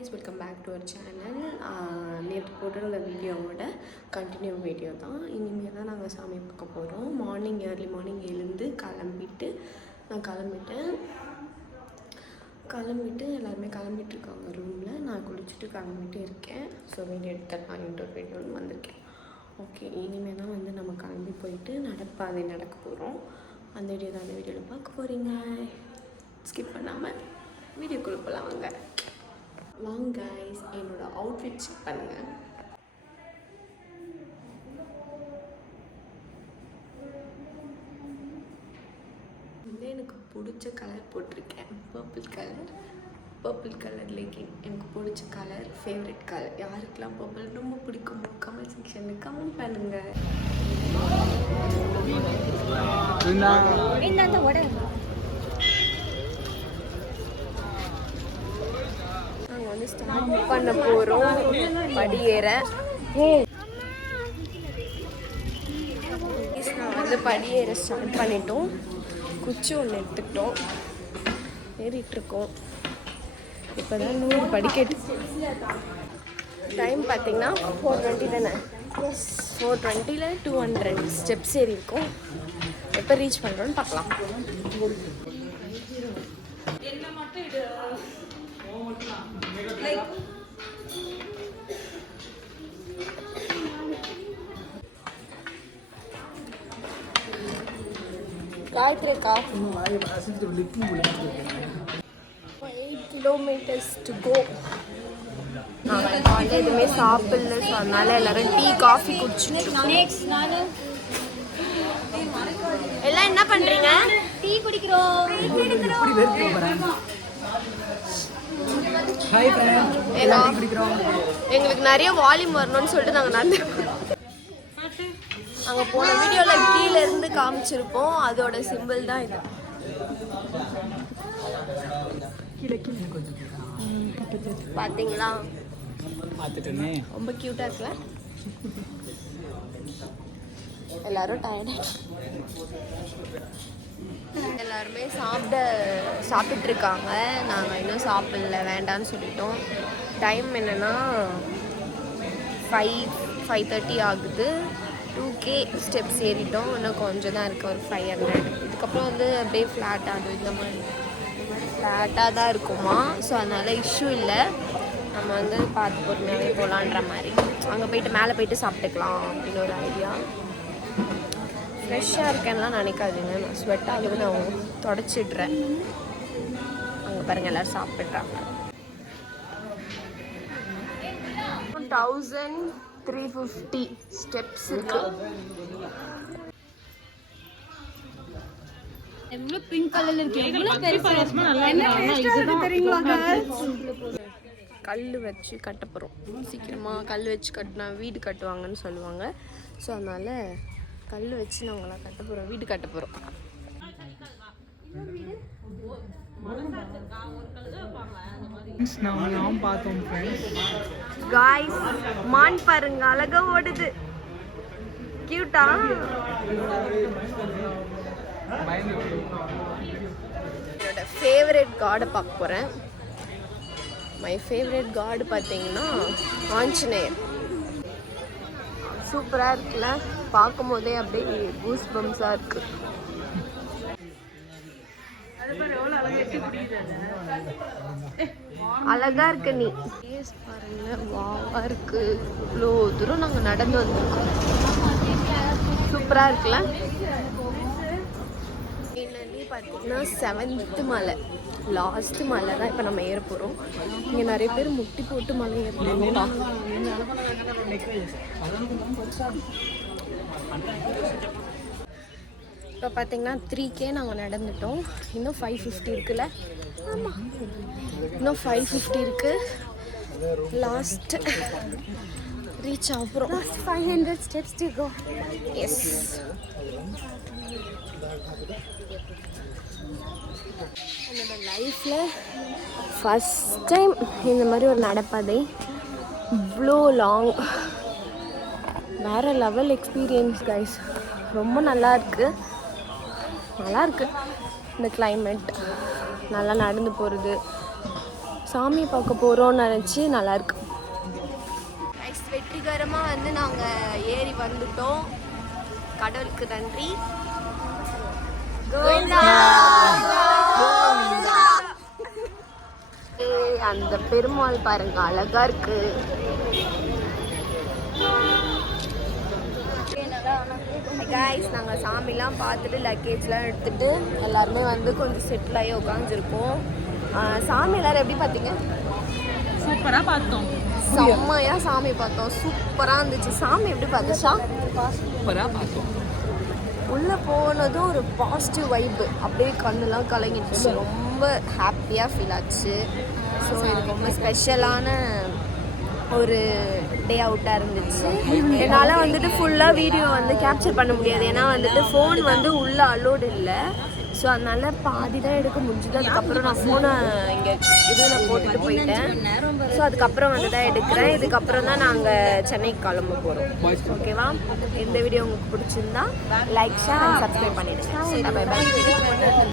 guys, welcome back to our channel. நேற்று போட்டிருந்த வீடியோவோட கண்டினியூ வீடியோ தான். இனிமேல் தான் நாங்கள் சாமி பார்க்க போகிறோம். ஏர்லி மார்னிங் எழுந்து நான் கிளம்பிட்டு எல்லாருமே கிளம்பிட்டுருக்காங்க ரூமில். நான் குளிச்சுட்டு கிளம்பிட்டு இருக்கேன். ஸோ வீடியோ எடுத்துடலாம் இன்டர் வீடியோன்னு வந்திருக்கேன். ஓகே, இனிமேல் தான் நம்ம கிளம்பி போயிட்டு நடப்பாதை நடக்க போகிறோம். அந்த வீடியோ தான் அந்த வீடியோவில் பார்க்க போகிறீங்க. ஸ்கிப் பண்ணாமல் வீடியோக்குள்ளே போகலாம். வாங்க கைஸ், என்னோட அவுட்ஃபிட் செக் பண்ணுங்கள். எனக்கு பிடிச்ச கலர் போட்டிருக்கேன், பர்பிள் கலர் லெகின். எனக்கு பிடிச்ச கலர், ஃபேவரட் கலர். யாருக்கெல்லாம் பர்பிள் ரொம்ப பிடிக்கும் கமெண்ட் செக்ஷனில் கமெண்ட் பண்ணுங்கள். நாங்கள் ஸ்டார்ட் பண்ண போகிறோம் படியேற. நான் படியேற ஸ்டார்ட் பண்ணிட்டோம். குச்சி ஒன்று எடுத்துக்கிட்டோம், ஏறிட்டுருக்கோம். இப்போ தான் 100 படிக்கட்டு. டைம் பார்த்தீங்கன்னா 4:20 தானே? எஸ், 4:20ல் 200 ஸ்டெப்ஸ் ஏறி இருக்கும். எப்போ ரீச் பண்ணுறோன்னு பார்க்கலாம். காயத்ரி அக்கா, 8 kilometers to go. நாங்கள் காலையில் எதுவுமே சாப்பிடல, ஸோ அதனால எல்லாரும் டீ காஃபி குடிச்சுட்டு எல்லாம் என்ன பண்ணுறீங்க? டீ குடிக்கிறோம். எங்களுக்கு நிறைய வால்யூம் வரணும்னு சொல்லிட்டு நாங்கள் நடந்து அங்கே போன வீடியோவில் கீழே இருந்து காமிச்சிருப்போம். அதோட சிம்பிள் தான் இது. பார்த்தீங்களா? ரொம்ப க்யூட்டாக இருக்குல்ல? எல்லாரும் டயர்ட். எல்லாருமே சாப்பிட்டுருக்காங்க. நாங்கள் இன்னும் சாப்பிடல, வேண்டான்னு சொல்லிட்டோம். டைம் என்னென்னா 5:30 ஆகுது. 2K steps ஏறிட்டோம். இன்னும் கொஞ்சம் தான் இருக்குது, ஒரு 500. இதுக்கப்புறம் அப்படியே ஃப்ளாட்டாக இந்த மாதிரி ஃப்ளாட்டாக தான் இருக்குமா. ஸோ அதனால் இஷ்யூ இல்லை. நம்ம பார்த்து பொறுமையாகவே போகலான்ற மாதிரி. அங்கே போயிட்டு மேலே போயிட்டு சாப்பிட்டுக்கலாம் அப்படின்னு ஒரு ஐடியா. ஃப்ரெஷ்ஷாக இருக்கேன்லாம் நினைக்காதுங்க, நான் ஸ்வெட் ஆகுது, நான் தொடச்சிடுறேன். அங்கே பாருங்கள், எல்லோரும் சாப்பிட்றாங்க. 1350 ஸ்டெப்ஸ் இருக்கு. எவ்வளவு பிங்க் கலர்ல இருக்கு, எவ்வளவு பெருசா என்ன டேஸ்டா இருக்கு தெரியுங்களா? கல் வச்சு கட்ட போகிறோம். சீக்கிரமாக கல் வச்சு கட்டினா வீடு கட்டுவாங்கன்னு சொல்லுவாங்க. ஸோ அதனால் கல் வச்சு நாங்களாம் கட்ட போகிறோம், வீடு கட்ட போகிறோம். காய்ஸ், மான் பாருங்க, அழகா ஓடுது. கியூட்டா? என்னோட ஃபேவரட் காடை பார்க்க போகிறேன். மை ஃபேவரட் காடு பார்த்தீங்கன்னா ஆஞ்சநேயர். சூப்பராக இருக்குல்ல? பார்க்கும் போதே அப்படியே கூஸ் பம்ஸாக இருக்குது. அழகா இருக்கு. நீ பாருங்க, வாவா இருக்கு. இவ்வளோ தூரம் நாங்கள் நடந்து வந்திருக்கோம். சூப்பரா இருக்குல்ல? பார்த்தீங்கன்னா 7th மலை, லாஸ்ட் மலை தான் இப்போ நம்ம ஏற போகிறோம். இங்கே நிறைய பேர் முட்டி போட்டு மலை ஏறுறாங்க. இப்போ பார்த்தீங்கன்னா 3K நாங்கள் நடந்துட்டோம். இன்னும் 550 இருக்குல்ல? ஆமாம், இன்னும் 550 இருக்குது. லாஸ்ட் ரீச் ஆகிறோம். 500 ஸ்டெப்ஸ் டு கோ. எஸ், என்னோட லைஃப்பில் ஃபஸ்ட் டைம் இந்த மாதிரி ஒரு நடப்பாதை. இவ்வளோ லாங், வேறு லெவல் எக்ஸ்பீரியன்ஸ் கைஸ். ரொம்ப நல்லா இருக்குது இந்த கிளைமேட். நல்லா நடந்து போகிறது, சாமி பார்க்க போகிறோம்னு நினச்சி நல்லாயிருக்கு. நெக்ஸ்ட் வெற்றிகரமாக வந்து நாங்கள் ஏறி வந்துட்டோம். கடவுளுக்கு நன்றி. அந்த பெருமாள் பாருங்க அழகா இருக்கு. கைஸ் நாங்கள் சாமிலாம் பார்த்துட்டு லக்கேஜ்லாம் எடுத்துகிட்டு எல்லாருமே வந்து கொஞ்சம் செட்டில் ஆகி உட்காந்துருக்கோம். சாமி எல்லாரும் எப்படி பார்த்தீங்க? சூப்பராக பார்த்தோம். செம்மையாக சாமி பார்த்தோம். சூப்பராக இருந்துச்சு. சாமி எப்படி பார்த்துச்சா? சூப்பராக பார்த்தோம். உள்ளே போனதும் ஒரு பாசிட்டிவ் வைப்பு, அப்படியே கண்ணெல்லாம் கலங்கிடுச்சு. ரொம்ப ஹாப்பியாக ஃபீல் ஆச்சு. ஸோ இது ரொம்ப ஸ்பெஷலான ஒரு டே அவுட்டாக இருந்துச்சு. என்னால் வந்துட்டு ஃபுல்லாக வீடியோ வந்து கேப்சர் பண்ண முடியாது, ஏன்னா வந்துட்டு ஃபோன் வந்து உள்ளே அலோடு இல்லை. ஸோ அதனால பாதி தான் எடுக்க முடிஞ்சுது. அதுக்கப்புறம் நான் ஃபோனை இங்கே இதில் போட்டுட்டு போயிட்டேன். ஸோ அதுக்கப்புறம் வந்து தான் எடுக்கிறேன். இதுக்கப்புறம் தான் நாங்கள் சென்னைக்கு கிளம்ப போகிறோம். ஓகேவா? இந்த வீடியோ உங்களுக்கு பிடிச்சிருந்தா லைக், ஷேர் அண்ட் சப்ஸ்கிரைப் பண்ணிடுங்க. Bye by.